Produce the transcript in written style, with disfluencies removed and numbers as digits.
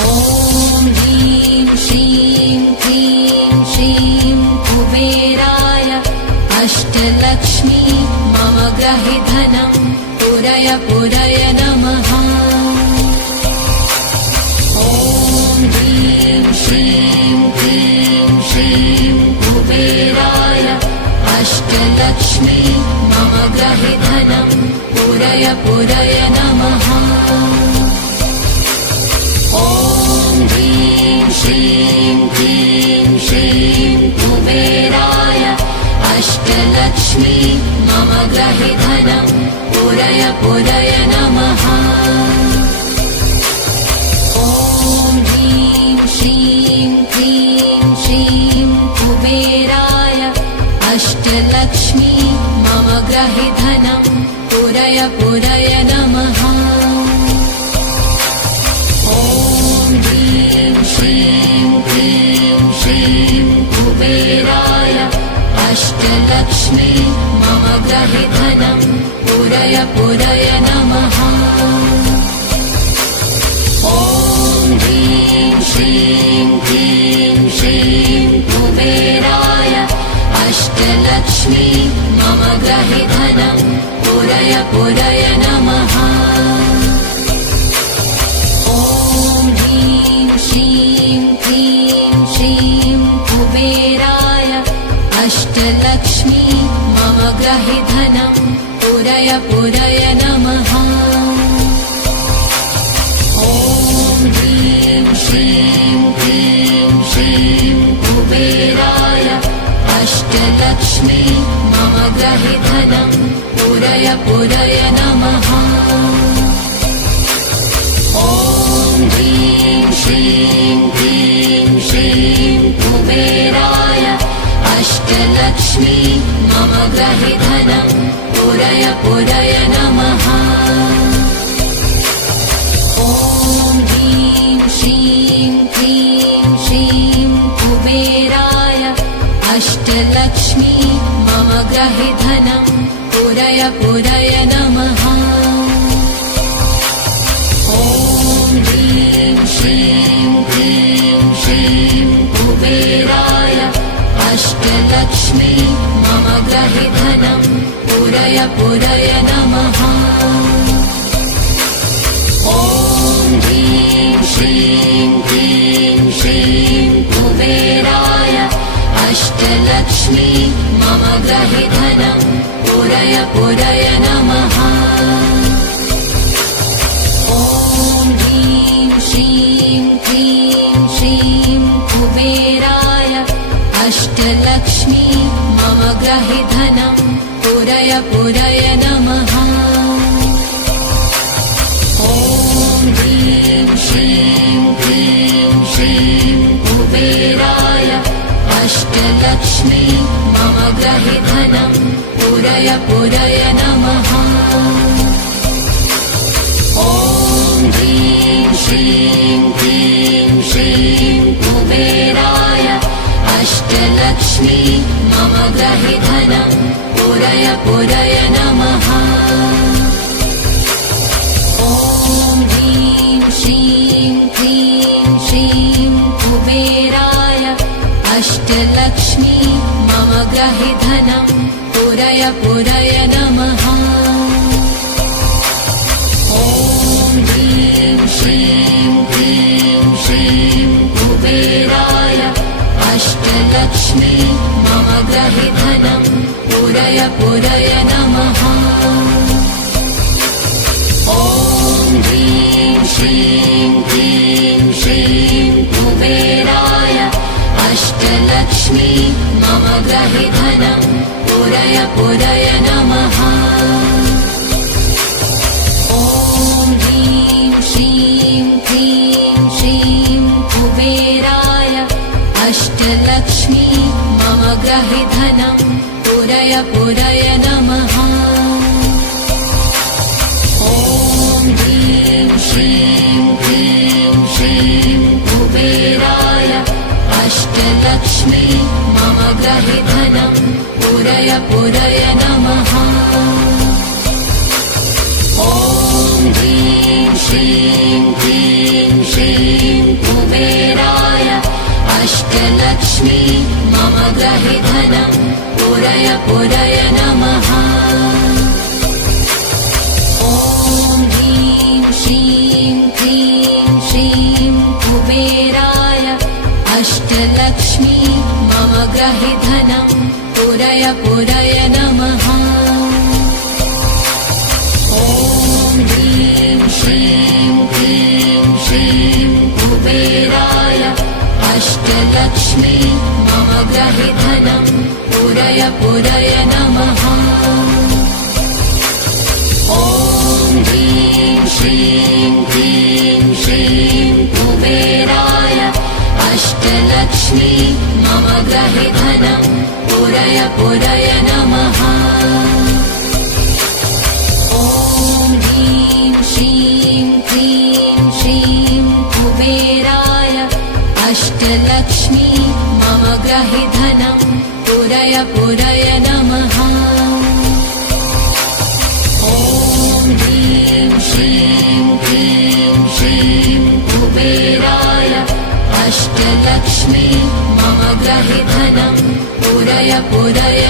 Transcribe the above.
ॐ ह्रीं श्रीं क्लीं श्रीं कुबेराय अष्टलक्ष्मी मम ग्रहे धनं पुरय पुरय नमः। ॐ ह्रीं श्रीं क्लीं श्रीं कुबेराय अष्टलक्ष्मी मम ग्रहे धनं पुरय पुरय नमः। ॐ ह्रीं श्रीं क्लीं श्रीं कुबेराय अष्टलक्ष्मी मम ग्रहे धनं पुरय पुरय नमः। ॐ ह्रीं श्रीं क्लीं श्रीं कुबेराय अष्टलक्ष्मी मम ग्रहे धनं पुरय पुरय नमः। ॐ ह्रीं श्रीं क्लीं श्रीं कुबेराय अष्टलक्ष्मी मम ग्रहे धनं पुरय पुरय नमः। ॐ ह्रीं श्रीं क्लीं श्रीं कुबेराय अष्टलक्ष्मी मम ग्रहे धनं पुरय पुरय नमः। ॐ ह्रीं श्रीं क्लीं श्रीं कुबेराय अष्टलक्ष्मी मम ग्रहे धनं पुरय पुरय नमः। ॐ ह्रीं श्रीं क्लीं श्रीं कुबेराय अष्टलक्ष्मी मम ग्रहे धनं पुरय पुरय नमः। ॐ ह्रीं श्रीं क्लीं श्रीं कुबेराय अष्टलक्ष्मी मम ग्रहे धनं पुरय पुरय नमः। ॐ ह्रीं श्रीं क्लीं श्रीं कुबेराय अष्टलक्ष्मी मम ग्रहे धनं पुरय पुरय नमः। ॐ ह्रीं श्रीं क्लीं श्रीं कुबेराय अष्टलक्ष्मी मम ग्रहे धनं पुरय पुरय नमः। ॐ ह्रीं श्रीं क्लीं श्रीं कुबेराय अष्टलक्ष्मी मम ग्रहे धनं पुरय पुरय नमः। ॐ ह्रीं श्रीं क्लीं श्रीं कुबेराय अष्टलक्ष्मी मम ग्रहे धनं पुरय पुरय नमः। ॐ ह्रीं श्रीं क्लीं श्रीं कुबेराय अष्टलक्ष्मी मम ग्रहे धनं पुरय पुरय नमः। ॐ ह्रीं श्रीं क्लीं श्रीं कुबेराय अष्टलक्ष्मी मम ग्रहे धनं पुरय पुरय नमः। ॐ ह्रीं श्रीं क्लीं श्रीं कुबेराय अष्टलक्ष्मी मम ग्रहे धनं पुरय पुरय नमः। ॐ ह्रीं श्रीं क्लीं श्रीं कुबेराय अष्टलक्ष्मी मम ग्रहे धनं पुरय पुरय नमः। ॐ ह्रीं श्रीं क्लीं श्रीं कुबेराय अष्टलक्ष्मी मम ग्रहे धनं पुरय पुरय नमः। ॐ ह्रीं श्रीं क्लीं श्रीं कुबेराय अष्टलक्ष्मी मम ग्रहे धनं पुरय पुरय नमः। ॐ ह्रीं श्रीं क्लीं श्रीं कुबेराय अष्टलक्ष्मी मम ग्रहे धनं पुरय पुरय नमः। ॐ ह्रीं श्रीं क्लीं श्रीं अष्टलक्ष्मी मम गृहे धनं पुरय पुरय नमः। ॐ ह्रीं श्रीं क्लीं श्रीं कुबेराय अष्टलक्ष्मी मम गृहे धनं पुरय पुरय नमः। ॐ ह्रीं श्रीं क्लीं श्रीं कुबेराय अष्टलक्ष्मी मम गृहे धनं पुरय पुरय नमः। ॐ ह्रीं श्रीं क्लीं श्रीं कुबेराय अष्टलक्ष्मी मम गृहे धनं पुरय पुरय नमः। ॐ ह्रीं श्रीं क्लीं श्रीं कुबेराय अष्टलक्ष्मी मम गृहे धनं पुरय पुरय नमः। ॐ ह्रीं श्रीं क्लीं श्रीं कुबेराय अष्टलक्ष्मी मम गृहे धनं पुरय पुरय